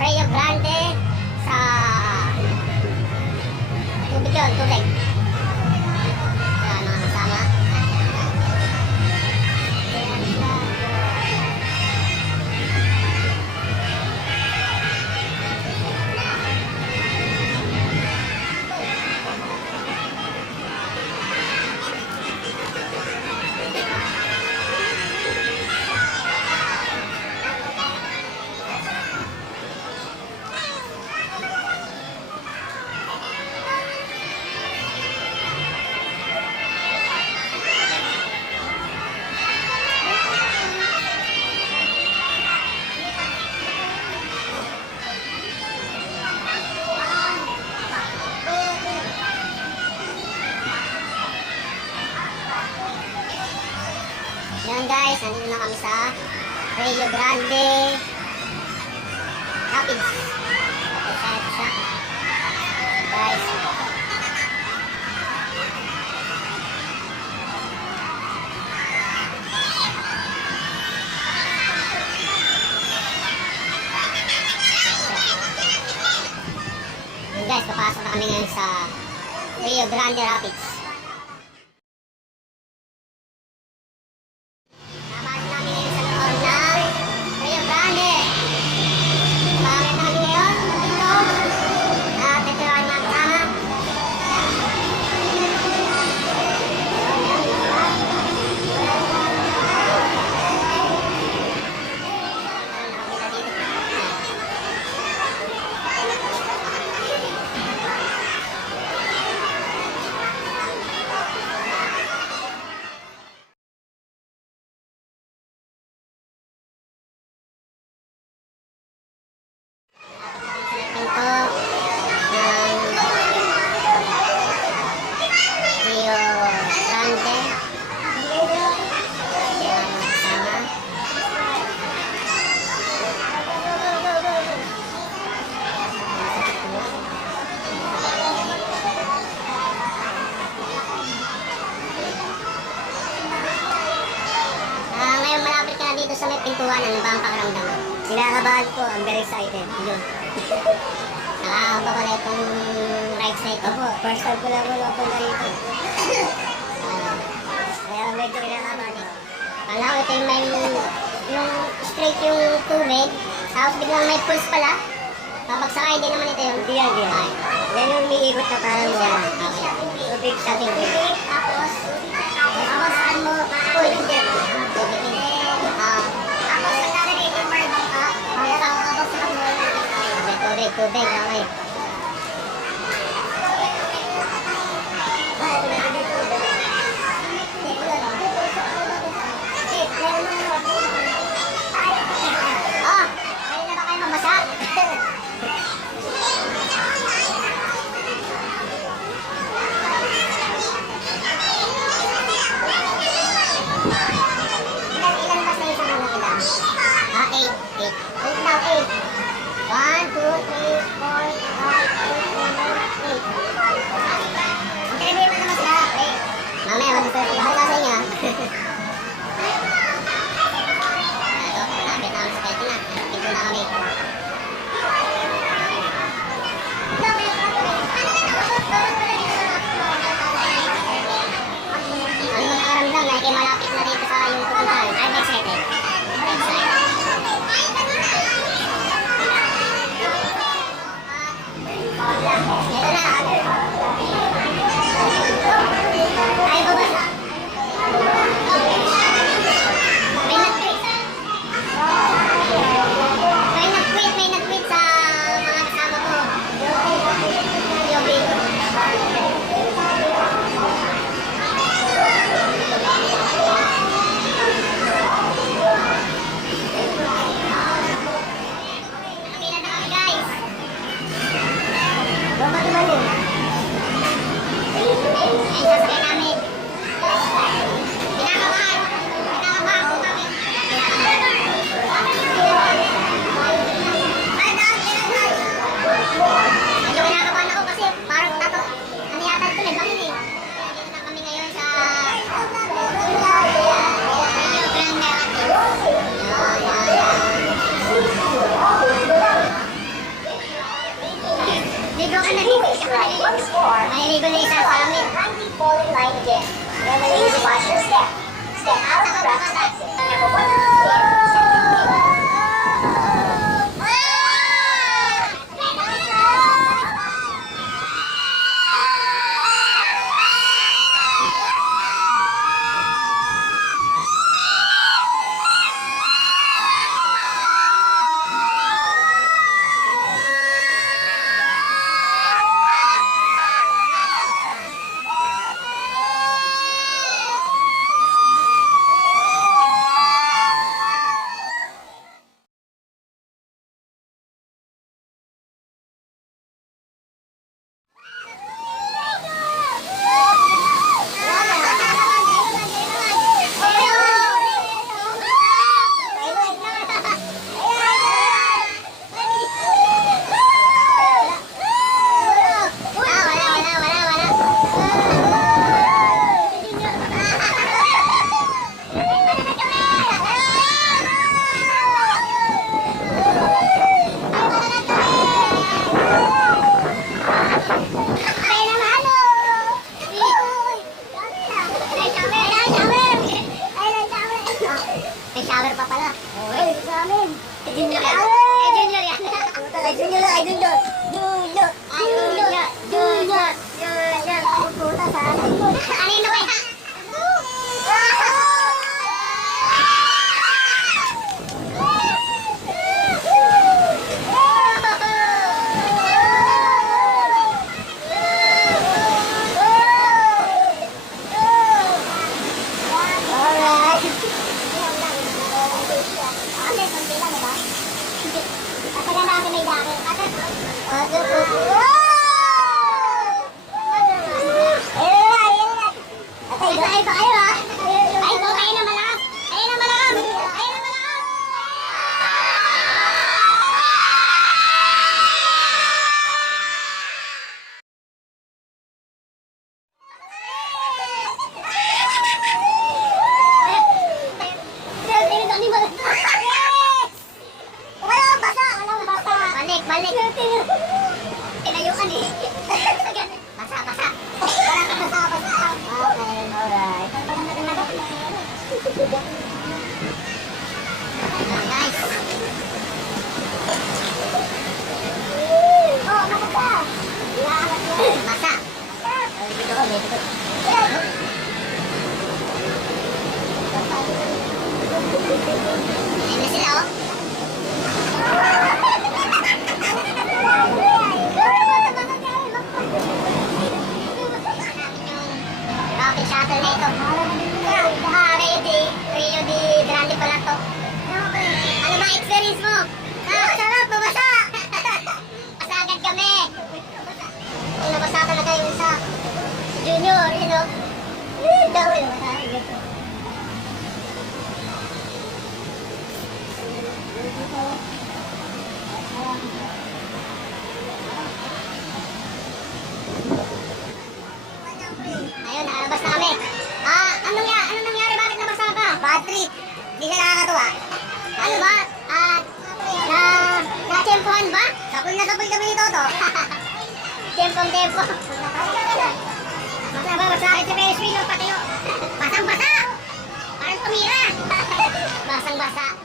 Rio Grande sa tubig yun, tubig. Ayan, mga kasama. Yan guys, nandito na kami sa Rio Grande Rapids. Ito siya. Guys. Yan guys, papasok na kami ngayon sa Rio Grande Rapids. Dito sa may pintuan, ano ba ang pakiramdam? Sinakabahan ko, I'm very excited. Yun. Nakakaba ko na itong rides na ito. Opo, first time ko lang ako na rito. Kaya medyo kinakabahan ito. Kala ko ito yung may yung straight yung tubig, tapos biglang may pulse pala. Papagsakay din naman ito yung diyan. Yan yung umiikot na parang yan. Tubig sa tubig. Tapos saan mo tubig din. Tubig, okay. Ah, kaya na ba kayo mamasa? Ilan ba sa isang ano ilan? 8. Wait now, 8. 1, 2, 3, 4, 5, 6, 7, 8. Hindi mo naman sila. Mamaya, mag-12. Bahala sa inyo. Ito, malapit na ang sakit na. Dito na kami. Ano makaramdam na ikay malapit na dito sa yung pupuntahan? I'm excited. Ay, babasa. May nag-quit. Maliligo na isa sa amin. Fall in line again. Please watch your step. Step out of the left exit. May shower pa pala. Ay, sa amin. Junior yan. Junior yan. Junior. Puta sa amin. Kanino kaya? Balik. Tinayukan eh. Basa. Parang basa. Okay, alright. Guys. Oh, basa. Basa. Dito ko, dito. Ayun na sila, oh. Rocket shuttle na ito. Rio de Grande pala to. Ano ba experience mo? Sarap, mabasa! Basa agad kami. Nabasa talaga yung isa. Si Junior, you know. Dawin, mabasa. Ayun, nakalabas na kami. Anong nangyari? Bakit nabasa ka? Bad trip. Hindi ka nakakatuwa. Ano ba? Na-tempohan ba? Sapul na sapul kami ni Toto. Tempo. Basa akin sa Ferris wheel, pati yun. Basang-basa! Parang tumira. Basang-basa.